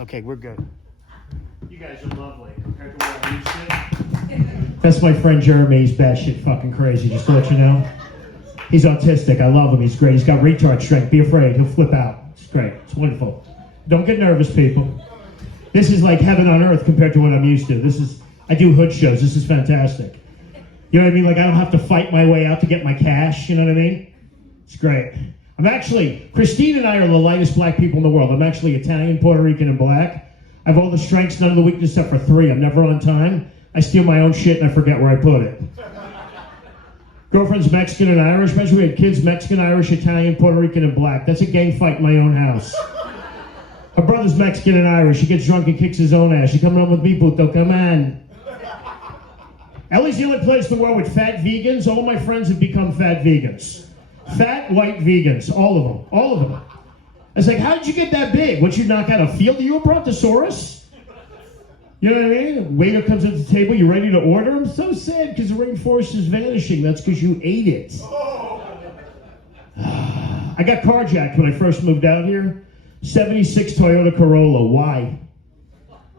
Okay, we're good. You guys are lovely compared to what I'm used to. That's my friend Jeremy. He's batshit fucking crazy, just to let you know. He's autistic. I love him. He's great. He's got retard strength. Be afraid. He'll flip out. It's great. It's wonderful. Don't get nervous, people. This is like heaven on earth compared to what I'm used to. I do hood shows. This is fantastic. You know what I mean? Like, I don't have to fight my way out to get my cash. You know what I mean? It's great. Christine and I are the lightest black people in the world. I'm actually Italian, Puerto Rican, and black. I have all the strengths, none of the weakness except for 3. I'm never on time. I steal my own shit and I forget where I put it. Girlfriend's Mexican and Irish. Imagine we had kids Mexican, Irish, Italian, Puerto Rican, and black. That's a gang fight in my own house. Her brother's Mexican and Irish. He gets drunk and kicks his own ass. You coming home with me, puto? Come on. LA's the only place in the world with fat vegans. All my friends have become fat vegans. Fat, white vegans. All of them. All of them. It's like, how did you get that big? What, you knock out a field? Are you a brontosaurus? You know what I mean? Waiter comes at the table. You ready to order? I'm so sad because the rainforest is vanishing. That's because you ate it. I got carjacked when I first moved out here. 76 Toyota Corolla. Why?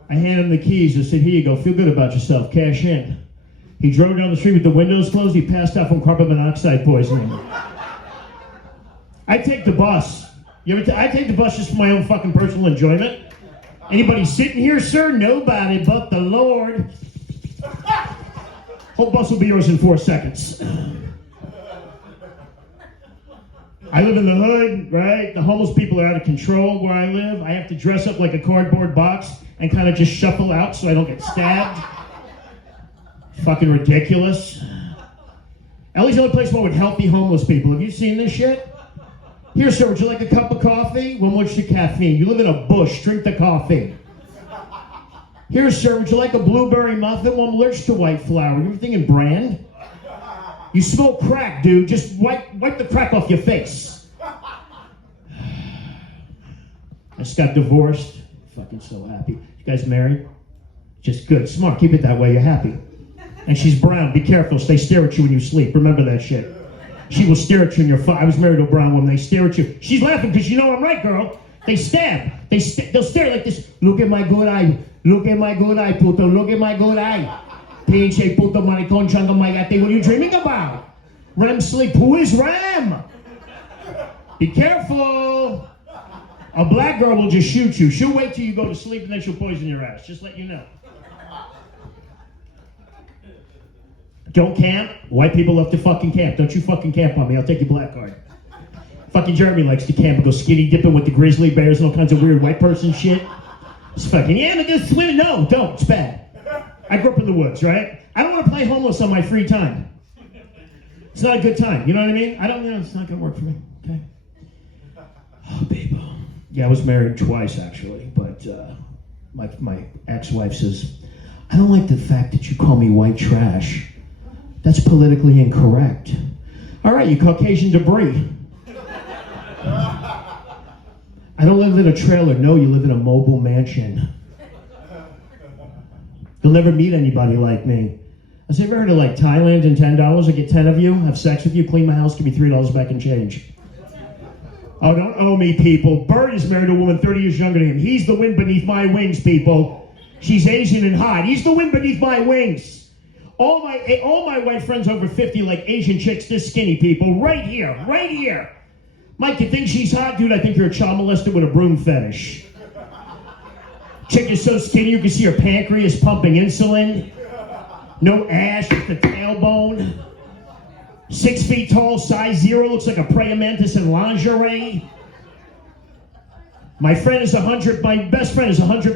I handed him the keys. I said, here you go. Feel good about yourself. Cash in. He drove down the street with the windows closed. He passed out from carbon monoxide poisoning. I take the bus. I take the bus just for my own fucking personal enjoyment. Anybody sitting here, sir? Nobody but the Lord. Whole bus will be yours in 4 seconds. I live in the hood, right? The homeless people are out of control where I live. I have to dress up like a cardboard box and kind of just shuffle out so I don't get stabbed. Fucking ridiculous. LA's the only place with healthy homeless people. Have you seen this shit? Here, sir, would you like a cup of coffee? Well, what's your caffeine? You live in a bush. Drink the coffee. Here, sir, would you like a blueberry muffin? Well, I'm allergic to white flour. You thinking brand? You smoke crack, dude. Just wipe the crack off your face. I just got divorced. Fucking so happy. You guys married? Just good. Smart. Keep it that way. You're happy. And she's brown. Be careful. They stare at you when you sleep. Remember that shit. She will stare at you in your I was married to a brown woman. They stare at you. She's laughing because you know I'm right, girl. They stab. They'll stare like this. Look at my good eye. Look at my good eye, puto. Look at my good eye. Pinche puto maricón changa mayate. What are you dreaming about? REM sleep. Who is REM? Be careful. A black girl will just shoot you. She'll wait till you go to sleep and then she'll poison your ass. Just let you know. Don't camp. White people love to fucking camp. Don't you fucking camp on me. I'll take your black card. Fucking Jeremy likes to camp and go skinny dipping with the grizzly bears and all kinds of weird white person shit. It's fucking, yeah, I'm gonna swim. No, don't. It's bad. I grew up in the woods, right? I don't want to play homeless on my free time. It's not a good time. You know what I mean? It's not gonna work for me. Okay? Oh, people. Yeah, I was married twice, actually. But my ex-wife says, I don't like the fact that you call me white trash. That's politically incorrect. All right, you Caucasian debris. I don't live in a trailer. No, you live in a mobile mansion. You'll never meet anybody like me. I say, ever heard of like Thailand and $10? I get 10 of you, have sex with you, clean my house, give me $3 back in change. Oh, don't owe me, people. Bird is married to a woman 30 years younger than him. He's the wind beneath my wings, people. She's Asian and hot. He's the wind beneath my wings. All my white friends over 50 like Asian chicks this skinny, people. Right here, right here. Mike, you think she's hot? Dude, I think you're a child molester with a broom fetish. Chick is so skinny you can see her pancreas pumping insulin. No ass, just the tailbone. 6 feet tall, size 0, looks like a praying mantis in lingerie. My best friend is 100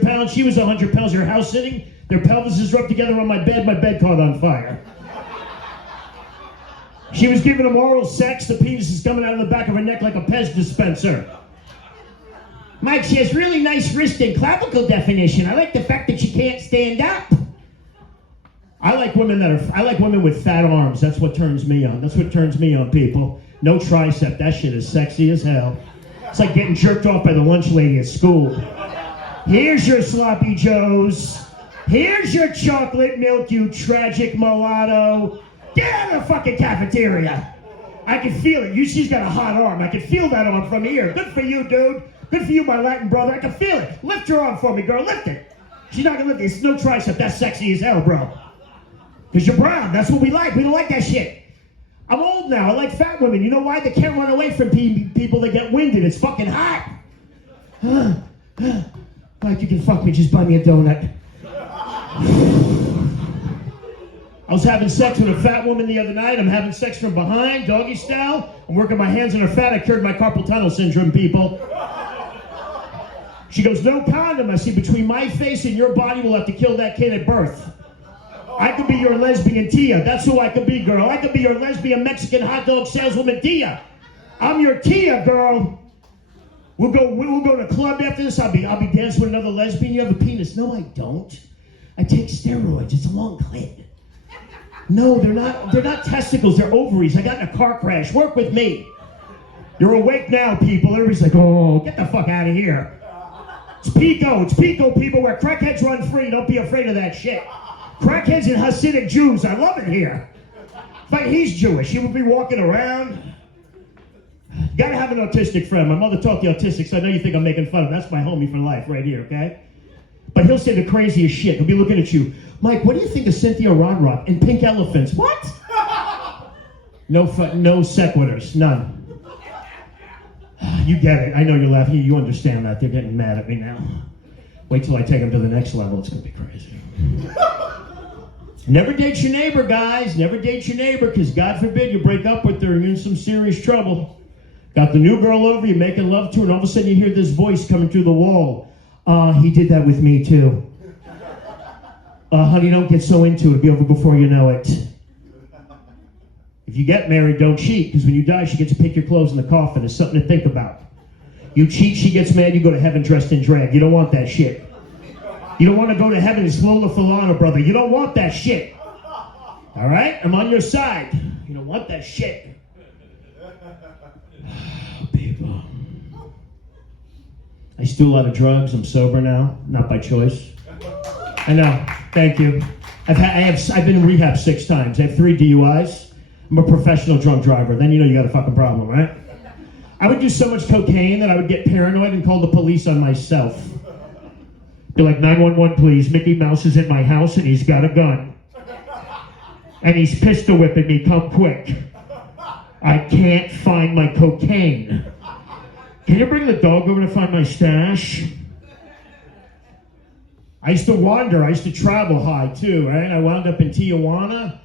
pounds. She was 100 pounds. They're house sitting. Their pelvises rubbed together on my bed caught on fire. She was giving them oral sex. The penis is coming out of the back of her neck like a Pez dispenser. Mike, she has really nice wrist and clavicle definition. I like the fact that she can't stand up. I like women with fat arms. That's what turns me on. That's what turns me on, people. No tricep. That shit is sexy as hell. It's like getting jerked off by the lunch lady at school. Here's your sloppy joes. Here's your chocolate milk, you tragic mulatto. Get out of the fucking cafeteria. I can feel it. She's got a hot arm. I can feel that arm from here. Good for you, dude. Good for you, my Latin brother. I can feel it. Lift your arm for me, girl. Lift it. She's not gonna lift it. It's no tricep. That's sexy as hell, bro. Because you're brown. That's what we like. We don't like that shit. I'm old now. I like fat women. You know why? They can't run away from people that get winded. It's fucking hot. Like you can fuck me. Just buy me a donut. I was having sex with a fat woman the other night. I'm having sex from behind, doggy style. I'm working my hands on her fat. I cured my carpal tunnel syndrome, people. She goes, no condom. I see, between my face and your body, we'll have to kill that kid at birth. I could be your lesbian Tia. That's who I could be, girl. I could be your lesbian Mexican hot dog saleswoman Tia. I'm your Tia, girl. We'll go to a club after this. I'll be dancing with another lesbian. You have a penis? No, I don't. I take steroids. It's a long clit. No, they're not testicles, they're ovaries. I got in a car crash. Work with me. You're awake now, people. Everybody's like, oh, get the fuck out of here. It's Pico, people, where crackheads run free. Don't be afraid of that shit. Crackheads and Hasidic Jews, I love it here. But he's Jewish, he would be walking around. You gotta have an autistic friend. My mother taught the autistics, so I know you think I'm making fun of him. That's my homie for life right here, okay? But he'll say the craziest shit. He'll be looking at you. Mike, what do you think of Cynthia Rodrock and pink elephants? What? No sequiturs, none. You get it. I know you're laughing. You understand that. They're getting mad at me now. Wait till I take them to the next level. It's going to be crazy. Never date your neighbor, guys. Never date your neighbor, because God forbid you break up with her and you're in some serious trouble. Got the new girl over, you're making love to her, and all of a sudden you hear this voice coming through the wall. He did that with me too. Honey, don't get so into it. It'll be over before you know it. If you get married, don't cheat, because when you die, she gets to pick your clothes in the coffin. It's something to think about. You cheat, she gets mad, you go to heaven dressed in drag. You don't want that shit. You don't want to go to heaven as Lola Falana, brother. You don't want that shit. All right? I'm on your side. You don't want that shit. People. I used to do a lot of drugs. I'm sober now, not by choice. I know. Thank you. I've been in rehab 6 times. I have 3 DUIs. I'm a professional drunk driver. Then you know you got a fucking problem, right? I would do so much cocaine that I would get paranoid and call the police on myself. Be like, 911, please. Mickey Mouse is in my house and he's got a gun. And he's pistol whipping me. Come quick. I can't find my cocaine. Can you bring the dog over to find my stash? I used to wander. I used to travel high, too, right? I wound up in Tijuana.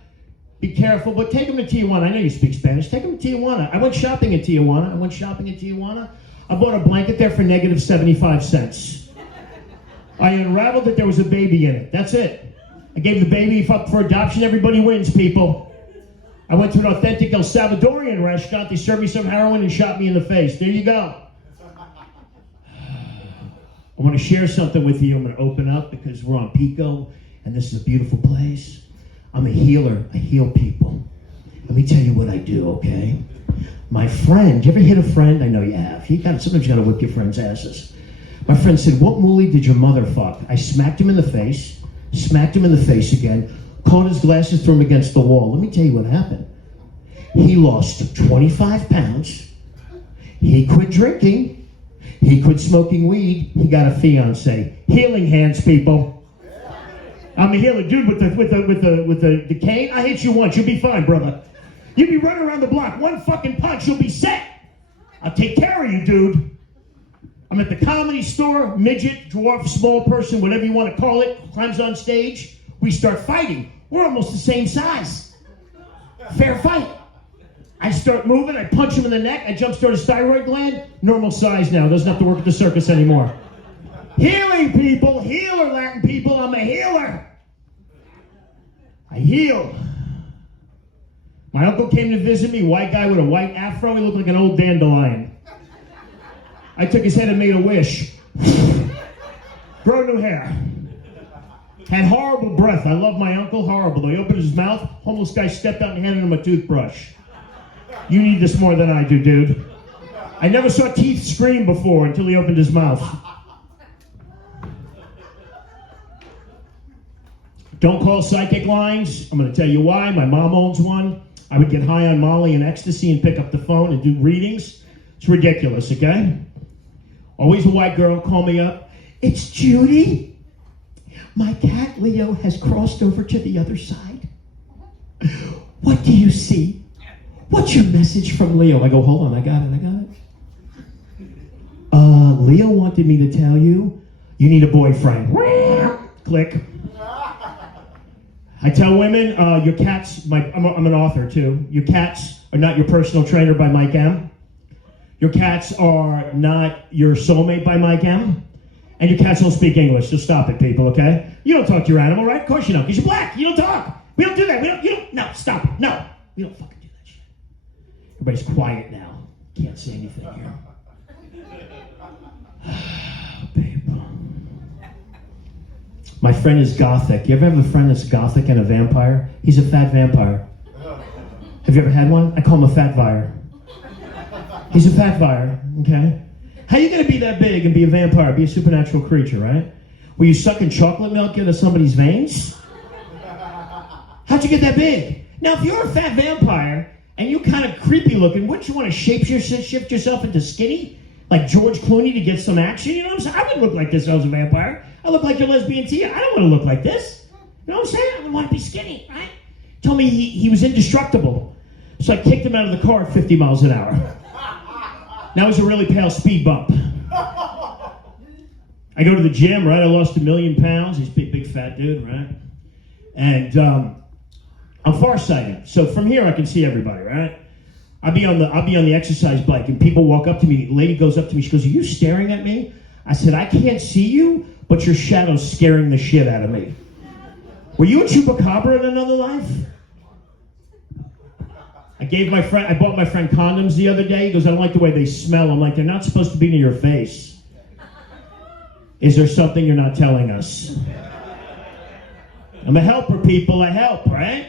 Be careful, but take them to Tijuana. I know you speak Spanish. Take them to Tijuana. I went shopping in Tijuana. I bought a blanket there for negative 75 cents. I unraveled it. There was a baby in it. That's it. I gave the baby up for adoption. Everybody wins, people. I went to an authentic El Salvadorian restaurant. They served me some heroin and shot me in the face. There you go. I want to share something with you. I'm going to open up because we're on Pico, and this is a beautiful place. I'm a healer. I heal people. Let me tell you what I do, okay? My friend, you ever hit a friend? I know you have. Sometimes you got to whip your friends' asses. My friend said, what moolie did your mother fuck? I smacked him in the face again, caught his glasses, threw him against the wall. Let me tell you what happened. He lost 25 pounds. He quit drinking. He quit smoking weed. He got a fiance. Healing hands, people. I'm a healer, dude. With the cane, I hit you once, you'll be fine, brother. You'll be running around the block. One fucking punch, you'll be set. I'll take care of you, dude. I'm at the Comedy Store. Midget, dwarf, small person, whatever you want to call it, climbs on stage. We start fighting. We're almost the same size. Fair fight. I start moving, I punch him in the neck, I jumpstart his thyroid gland, normal size now, doesn't have to work at the circus anymore. Healing people, healer Latin people, I'm a healer. I heal. My uncle came to visit me, white guy with a white afro, he looked like an old dandelion. I took his head and made a wish. Grow new hair. Had horrible breath, I love my uncle, horrible. He opened his mouth, homeless guy stepped out and handed him a toothbrush. You need this more than I do, dude. I never saw teeth scream before until he opened his mouth. Don't call psychic lines. I'm going to tell you why. My mom owns one. I would get high on Molly and ecstasy and pick up the phone and do readings. It's ridiculous, okay? Always a white girl, call me up. It's Judy. My cat Leo has crossed over to the other side. What do you see? What's your message from Leo? I go, hold on, I got it. Leo wanted me to tell you, you need a boyfriend. Click. I tell women, your cats, I'm an author too. Your cats are not your personal trainer by Mike M. Your cats are not your soulmate by Mike M. And your cats don't speak English, so stop it, people, okay? You don't talk to your animal, right? Of course you don't, because you're black. You don't talk. We don't do that. No, stop it. No, we don't fucking do that shit. Everybody's quiet now. Can't say anything here. Babe. My friend is gothic. You ever have a friend that's gothic and a vampire? He's a fat vampire. Have you ever had one? I call him a fat vire. He's a fat vire, okay? How you gonna be that big and be a vampire, be a supernatural creature, right? Were you sucking chocolate milk into somebody's veins? How'd you get that big? Now, if you're a fat vampire and you kind of creepy looking, wouldn't you want to shift yourself into skinny? Like George Clooney to get some action, you know what I'm saying? I wouldn't look like this if I was a vampire. I look like your lesbian Tia. I don't want to look like this. You know what I'm saying? I would want to be skinny, right? Told me he was indestructible. So I kicked him out of the car at 50 miles an hour. Now he's a really pale speed bump. I go to the gym, right? I lost 1 million pounds. He's a big fat dude, right? And I'm farsighted. So from here I can see everybody, right? I'll be on the exercise bike and people walk up to me. The lady goes up to me, she goes, "Are you staring at me?" I said, "I can't see you, but your shadow's scaring the shit out of me." Were you a chupacabra in another life? I bought my friend condoms the other day. He goes, "I don't like the way they smell." I'm like, "They're not supposed to be near your face. Is there something you're not telling us?" I'm a helper, people. I help, right?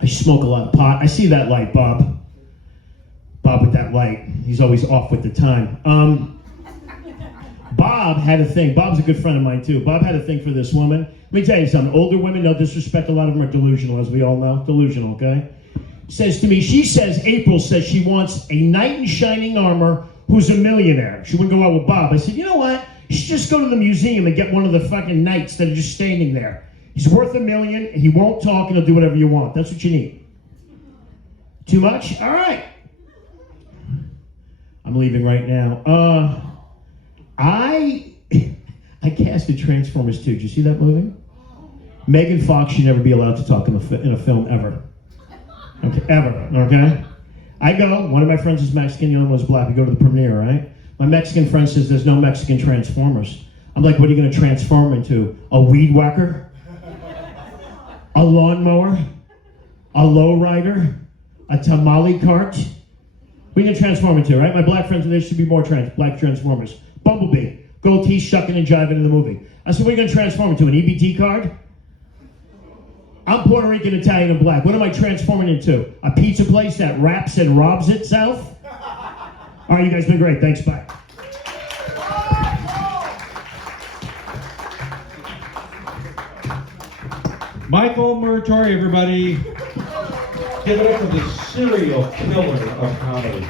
I smoke a lot of pot. I see that light, Bob. Bob with that light. He's always off with the time. Bob had a thing. Bob's a good friend of mine, too. Bob had a thing for this woman. Let me tell you something. Older women, no disrespect, a lot of them are delusional, as we all know. Delusional, okay? Says to me, April says she wants a knight in shining armor who's a millionaire. She wouldn't go out with Bob. I said, you know what? You should just go to the museum and get one of the fucking knights that are just standing there. He's worth $1 million, and he won't talk, and he'll do whatever you want. That's what you need. Too much? All right. I'm leaving right now. I casted Transformers 2. Did you see that movie? Megan Fox should never be allowed to talk in a film ever. Okay, ever, okay? I go, one of my friends is Mexican, the other one's black. We go to the premiere, right? My Mexican friend says there's no Mexican Transformers. I'm like, what are you going to transform into? A weed whacker? A lawnmower? A lowrider? A tamale cart? What are you going to transform into, right? My black friends, there should be more black Transformers. Bumblebee, gold teeth shucking and jiving in the movie. I said, what are you going to transform into? An EBT card? I'm Puerto Rican, Italian, and black. What am I transforming into? A pizza place that raps and robs itself? All right, you guys been great. Thanks, bye. Michael Muratori, everybody. Give it up for the serial killer of comedy.